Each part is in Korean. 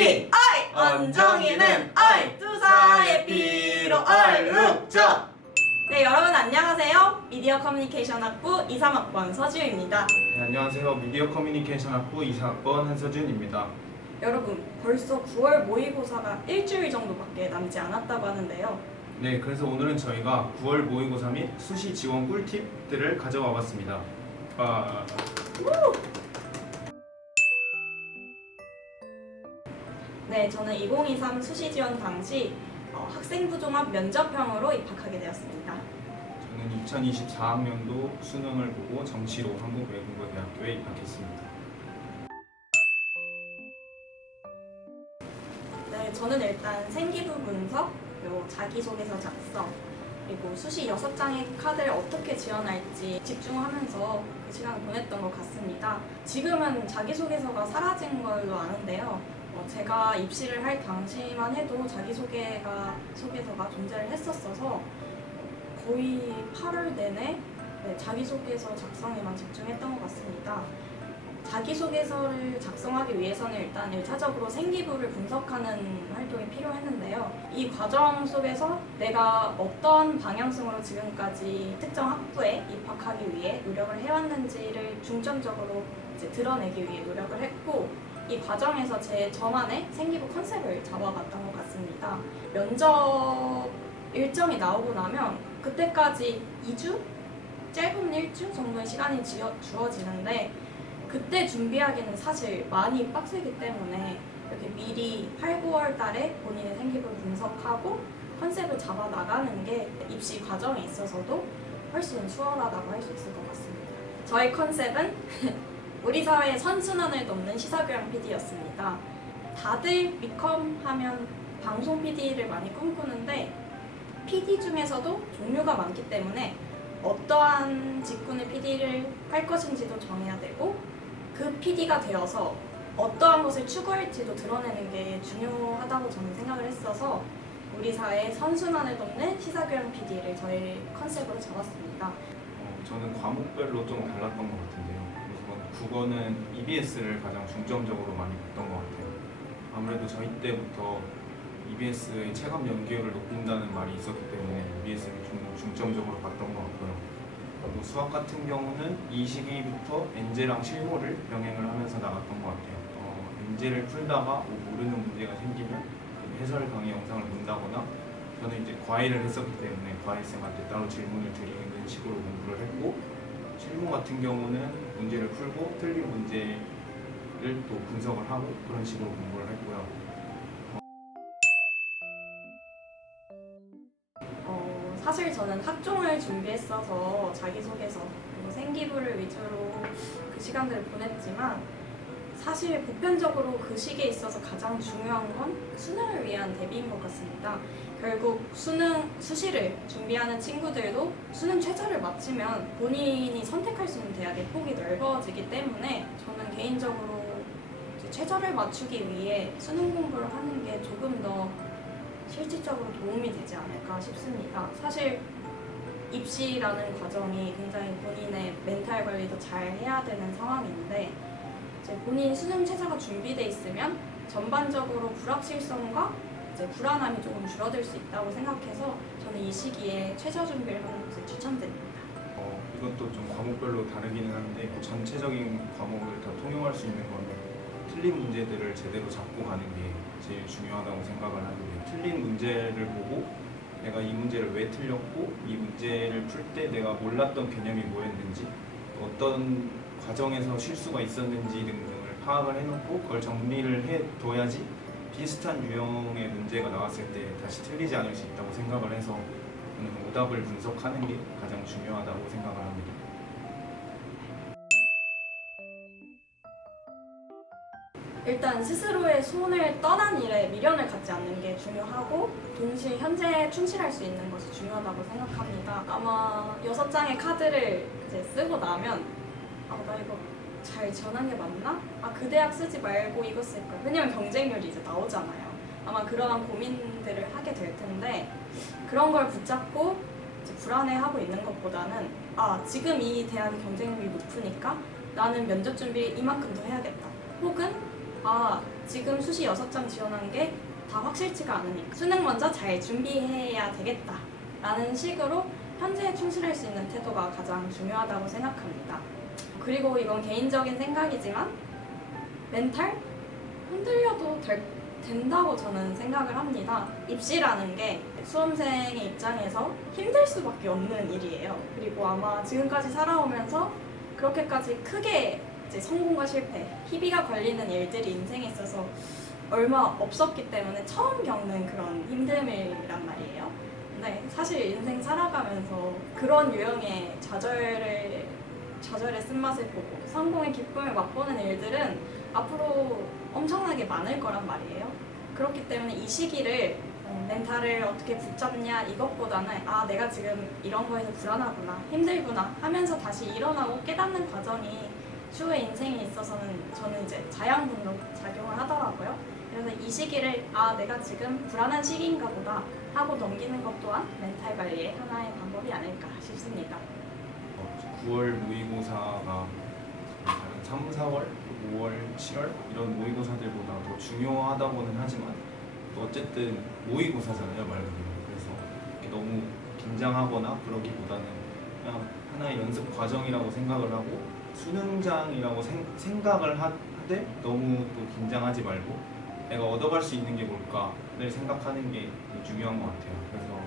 피디 언정이는 투사의 피로 얼룩져. 네, 여러분 안녕하세요. 미디어 커뮤니케이션 학부 23학번 서지우입니다. 네, 안녕하세요. 미디어 커뮤니케이션 학부 24학번 한서준입니다. 여러분, 벌써 9월 모의고사가 일주일 정도밖에 남지 않았다고 하는데요. 네, 그래서 오늘은 저희가 9월 모의고사 및 수시 지원 꿀팁들을 가져와 봤습니다. 네, 저는 2023 수시 지원 당시 학생부 종합 면접형으로 입학하게 되었습니다. 저는 2024학년도 수능을 보고 정시로 한국외국어대학교에 입학했습니다. 네, 저는 일단 생기부 분석, 그리고 자기소개서 작성, 그리고 수시 6장의 카드를 어떻게 지원할지 집중하면서 그 시간을 보냈던 것 같습니다. 지금은 자기소개서가 사라진 걸로 아는데요. 제가 입시를 할 당시만 해도 자기소개서가 존재를 했었어서 거의 8월 내내 자기소개서 작성에만 집중했던 것 같습니다. 자기소개서를 작성하기 위해서는 일단 1차적으로 생기부를 분석하는 활동이 필요했는데요. 이 과정 속에서 내가 어떤 방향성으로 지금까지 특정 학부에 입학하기 위해 노력을 해왔는지를 중점적으로 드러내기 위해 노력을 했고, 이 과정에서 저만의 생기부 컨셉을 잡아봤던 것 같습니다. 면접 일정이 나오고 나면 그때까지 2주? 짧은 1주 정도의 시간이 주어지는데, 그때 준비하기는 사실 많이 빡세기 때문에 이렇게 미리 8, 9월 달에 본인의 생기부를 분석하고 컨셉을 잡아 나가는 게 입시 과정에 있어서도 훨씬 수월하다고 할 수 있을 것 같습니다. 저의 컨셉은 우리 사회의 선순환을 넘는 시사교양 PD였습니다. 다들 미컴 하면 방송 PD를 많이 꿈꾸는데 PD 중에서도 종류가 많기 때문에 어떠한 직군의 PD를 할 것인지도 정해야 되고, 그 PD가 되어서 어떠한 것을 추구할지도 드러내는 게 중요하다고 저는 생각을 했어서 우리 사회의 선순환을 돕는 시사교양 PD를 저의 컨셉으로 잡았습니다. 저는 과목별로 좀 달랐던 것 같은데요. 우선 국어는 EBS를 가장 중점적으로 많이 봤던 것 같아요. 아무래도 저희 때부터 EBS의 체감 연계율을 높인다는 말이 있었기 때문에 EBS를 중점적으로 봤던 것 같고요. 그리고 수학 같은 경우는 이 시기부터 엔제랑 실무를 병행을 하면서 나갔던 것 같아요. 엔제를 풀다가 모르는 문제가 생기면 그 해설 강의 영상을 본다거나, 저는 이제 과외를 했었기 때문에 과외쌤한테 따로 질문을 드리는 식으로 공부를 했고, 실무 같은 경우는 문제를 풀고 틀린 문제를 또 분석을 하고 그런 식으로 공부를 했고요. 사실 저는 학종을 준비했어서 자기소개서 그리고 생기부를 위주로 그 시간들을 보냈지만, 사실 보편적으로 그 시기에 있어서 가장 중요한 건 수능을 위한 대비인 것 같습니다. 결국 수시를 준비하는 친구들도 수능 최저를 마치면 본인이 선택할 수 있는 대학의 폭이 넓어지기 때문에 저는 개인적으로 최저를 맞추기 위해 수능 공부를 하는 게 조금 더 실질적으로 도움이 되지 않을까 싶습니다. 사실 입시라는 과정이 굉장히 본인의 멘탈 관리도 잘 해야 되는 상황인데, 이제 본인 수능 최저가 준비돼 있으면 전반적으로 불확실성과 불안함이 조금 줄어들 수 있다고 생각해서 저는 이 시기에 최저 준비를 하는 것을 추천드립니다. 이것도 좀 과목별로 다르기는 한데, 전체적인 과목을 다 통용할 수 있는 거는 틀린 문제들을 제대로 잡고 가는 게 제일 중요하다고 생각을 하는데, 틀린 문제를 보고 내가 이 문제를 왜 틀렸고 이 문제를 풀 때 내가 몰랐던 개념이 뭐였는지, 어떤 과정에서 실수가 있었는지 등등을 파악을 해놓고 그걸 정리를 해둬야지 비슷한 유형의 문제가 나왔을 때 다시 틀리지 않을 수 있다고 생각을 해서 저는 오답을 분석하는 게 가장 중요하다고 생각을 합니다. 일단 스스로의 손을 떠난 일에 미련을 갖지 않는 게 중요하고, 동시에 현재에 충실할 수 있는 것이 중요하다고 생각합니다. 아마 6장의 카드를 쓰고 나면 나 이거 잘 지원한 게 맞나? 그 대학 쓰지 말고 이거 쓸걸. 왜냐면 경쟁률이 이제 나오잖아요. 아마 그러한 고민들을 하게 될 텐데, 그런 걸 붙잡고 불안해하고 있는 것보다는 지금 이 대학의 경쟁률이 높으니까 나는 면접 준비 이만큼 더 해야겠다. 혹은 지금 수시 6장 지원한 게 다 확실치가 않으니까 수능 먼저 잘 준비해야 되겠다 라는 식으로 현재에 충실할 수 있는 태도가 가장 중요하다고 생각합니다. 그리고 이건 개인적인 생각이지만 멘탈? 흔들려도 된다고 저는 생각을 합니다. 입시라는 게 수험생의 입장에서 힘들 수밖에 없는 일이에요. 그리고 아마 지금까지 살아오면서 그렇게까지 크게 이제 성공과 실패, 희비가 걸리는 일들이 인생에 있어서 얼마 없었기 때문에 처음 겪는 그런 힘듦이란 말이에요. 근데 사실 인생 살아가면서 그런 유형의 좌절의 쓴맛을 보고 성공의 기쁨을 맛보는 일들은 앞으로 엄청나게 많을 거란 말이에요. 그렇기 때문에 이 시기를 멘탈을 어떻게 붙잡냐 이것보다는 아 내가 지금 이런 거에서 불안하구나 힘들구나 하면서 다시 일어나고 깨닫는 과정이 추후의 인생에 있어서는 저는 이제 자양분으로 작용을 하더라고요. 그래서 이 시기를 아 내가 지금 불안한 시기인가 보다 하고 넘기는 것 또한 멘탈 관리의 하나의 방법이 아닐까 싶습니다. 9월 모의고사가 다른 3, 4월, 5월, 7월 이런 모의고사들보다 더 중요하다고는 하지만 또 어쨌든 모의고사잖아요 말 그대로. 그래서 이렇게 너무 긴장하거나 그러기보다는 그냥 하나의 연습 과정이라고 생각을 하고 수능장이라고 생각을 하되 너무 또 긴장하지 말고 내가 얻어갈 수 있는 게 뭘까를 생각하는 게 중요한 것 같아요. 그래서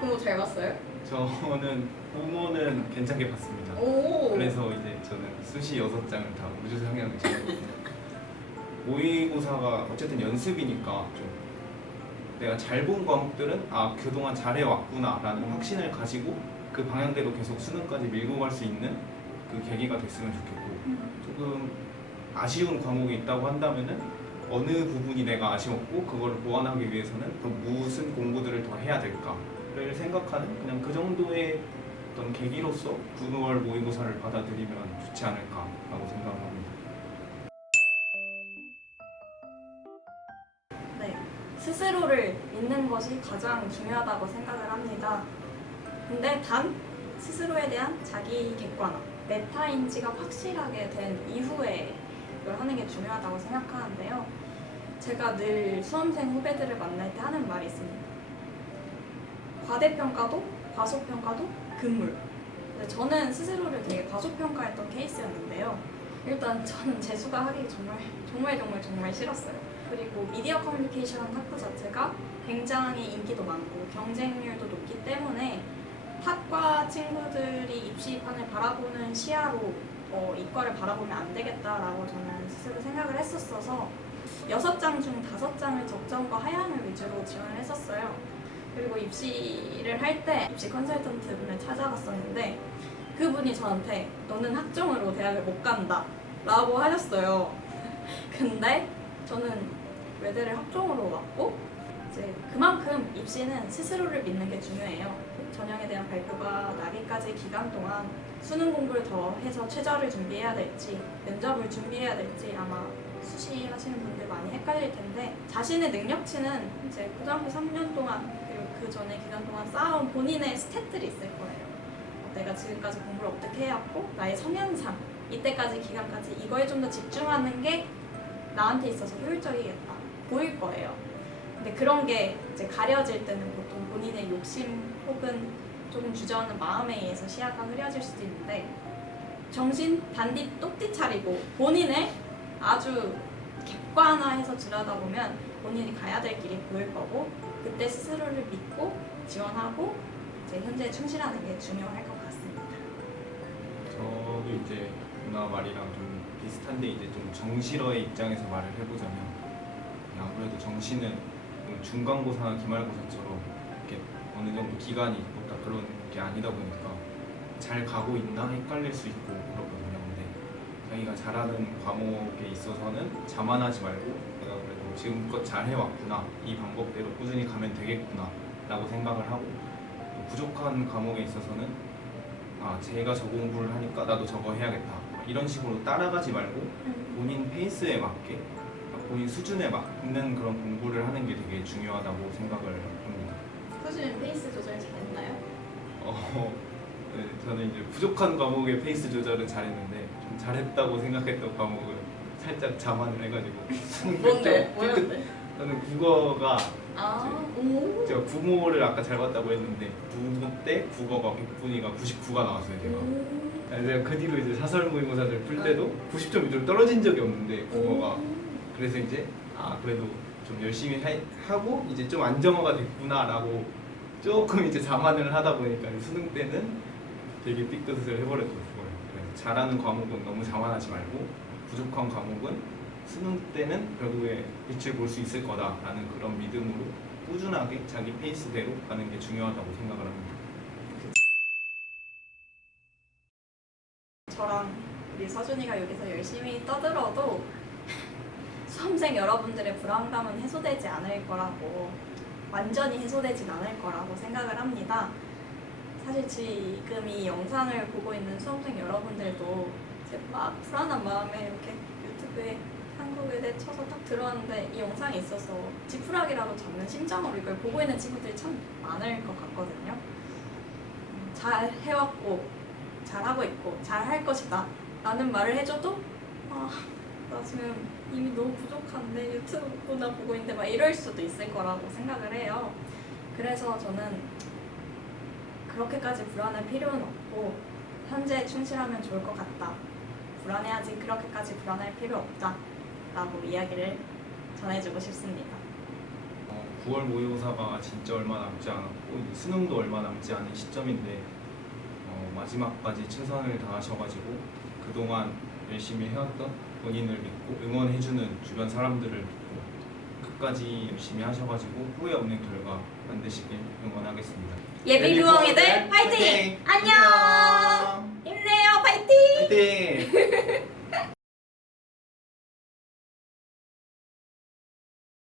공부 잘 봤어요? 저는 공모는 괜찮게 봤습니다. 오. 그래서 이제 저는 수시 6장을 다 우주 상향을 지었거든요. 모의고사가 어쨌든 연습이니까 좀 내가 잘 본 과목들은 아 그동안 잘해왔구나 라는 확신을 가지고 그 방향대로 계속 수능까지 밀고 갈 수 있는 그 계기가 됐으면 좋겠고 조금 아쉬운 과목이 있다고 한다면은 어느 부분이 내가 아쉬웠고 그거를 보완하기 위해서는 그럼 무슨 공부들을 더 해야 될까를 생각하는 그냥 그 정도의 어떤 계기로서 9월 모의고사를 받아들이면 좋지 않을까라고 생각을 합니다. 네, 스스로를 믿는 것이 가장 중요하다고 생각을 합니다. 근데 단 스스로에 대한 자기 객관화, 메타인지가 확실하게 된 이후에 이걸 하는 게 중요하다고 생각하는데요. 제가 늘 수험생 후배들을 만날 때 하는 말이 있습니다. 과대평가도 과소평가도 금물. 근데 저는 스스로를 되게 과소평가했던 케이스였는데요. 일단 저는 재수가 하기 정말 싫었어요. 그리고 미디어 커뮤니케이션 학부 자체가 굉장히 인기도 많고 경쟁률도 높기 때문에 학과 친구들이 입시판을 바라보는 시야로 이과를 바라보면 안 되겠다라고 저는 스스로 생각을 했었어서 6장 중 5장을 적정과 하향을 위주로 지원을 했었어요. 그리고 입시를 할 때 입시 컨설턴트 분을 찾아갔었는데 그분이 저한테 너는 학종으로 대학을 못 간다 라고 하셨어요. 근데 저는 외대를 학종으로 왔고 이제 그만큼 입시는 스스로를 믿는 게 중요해요. 전형에 대한 발표가 나기까지 기간 동안 수능 공부를 더 해서 최저를 준비해야 될지 면접을 준비해야 될지 아마 수시 하시는 분들 많이 헷갈릴 텐데 자신의 능력치는 이제 고등학교 3년 동안 그리고 그 전에 기간 동안 쌓아온 본인의 스탯들이 있을 거예요. 내가 지금까지 공부를 어떻게 해왔고 나의 성향상 이때까지 기간까지 이거에 좀 더 집중하는 게 나한테 있어서 효율적이겠다 보일 거예요. 근데 그런 게 이제 가려질 때는 보통 본인의 욕심 혹은 조금 주저하는 마음에 의해서 시야가 흐려질 수도 있는데 정신 단디 똑띠 차리고 본인을 아주 객관화해서 들여다보면 본인이 가야 될 길이 보일 거고 그때 스스로를 믿고 지원하고 이제 현재에 충실하는 게 중요할 것 같습니다. 저도 이제 누나 말이랑 좀 비슷한데 이제 좀 정시러의 입장에서 말을 해보자면 아무래도 정시는 중간고사나 기말고사처럼 이렇게 어느 정도 기간이 있고 딱 그런 게 아니다 보니까 잘 가고 있나 헷갈릴 수 있고 그렇거든요. 근데 자기가 잘하는 과목에 있어서는 자만하지 말고 내가 그래도 지금껏 잘 해왔구나 이 방법대로 꾸준히 가면 되겠구나 라고 생각을 하고 부족한 과목에 있어서는 아 제가 저 공부를 하니까 나도 저거 해야겠다 이런 식으로 따라가지 말고 본인 페이스에 맞게 본인 수준에 맞는 그런 공부를 하는 게 되게 중요하다고 생각을 합니다. 선생님 페이스 조절 잘했나요? 네, 저는 이제 부족한 과목의 페이스 조절은 잘했는데 좀 잘했다고 생각했던 과목은 살짝 자만을 해가지고 뭔데? 좀 뭐였는데? 저는 국어가 오. 제가 국어를 아까 잘 봤다고 했는데 국어 때 국어가 100분위가 99가 나왔어요 제가. 내가 그 뒤로 이제 사설 모의고사를 풀 때도 90점 밑으로 떨어진 적이 없는데 국어가. 그래서 이제 그래도 좀 열심히 하고 이제 좀 안정화가 됐구나라고 조금 이제 자만을 하다 보니까 수능 때는 되게 삐끗을 해버렸던 거예요. 그래서 잘하는 과목은 너무 자만하지 말고 부족한 과목은 수능 때는 결국에 빛을 볼 수 있을 거다라는 그런 믿음으로 꾸준하게 자기 페이스대로 가는 게 중요하다고 생각을 합니다. 저랑 우리 서준이가 여기서 열심히 떠들어도 수험생 여러분들의 불안감은 해소되지 않을 거라고, 완전히 해소되진 않을 거라고 생각을 합니다. 사실 지금 이 영상을 보고 있는 수험생 여러분들도 이제 막 불안한 마음에 이렇게 유튜브에 한국외대 쳐서 딱 들어왔는데 이 영상이 있어서 지푸라기라도 잡는 심정으로 이걸 보고 있는 친구들이 참 많을 것 같거든요. 잘 해왔고 잘하고 있고 잘할 것이다 라는 말을 해줘도 나 지금 이미 너무 부족한데 유튜브나 보고 있는데 막 이럴 수도 있을 거라고 생각을 해요. 그래서 저는 그렇게까지 불안할 필요는 없고 현재에 충실하면 좋을 것 같다, 불안해하지 그렇게까지 불안할 필요 없다 라고 이야기를 전해주고 싶습니다. 9월 모의고사가 진짜 얼마 남지 않았고 이제 수능도 얼마 남지 않은 시점인데 마지막까지 최선을 다하셔가지고 그동안 열심히 해왔던 본인을 믿고 응원해주는 주변 사람들을 믿고 끝까지 열심히 하셔가지고 후회 없는 결과 만드시길 응원하겠습니다. 예비부엉이들 화이팅! 안녕! 힘내요, 화이팅! 화이팅!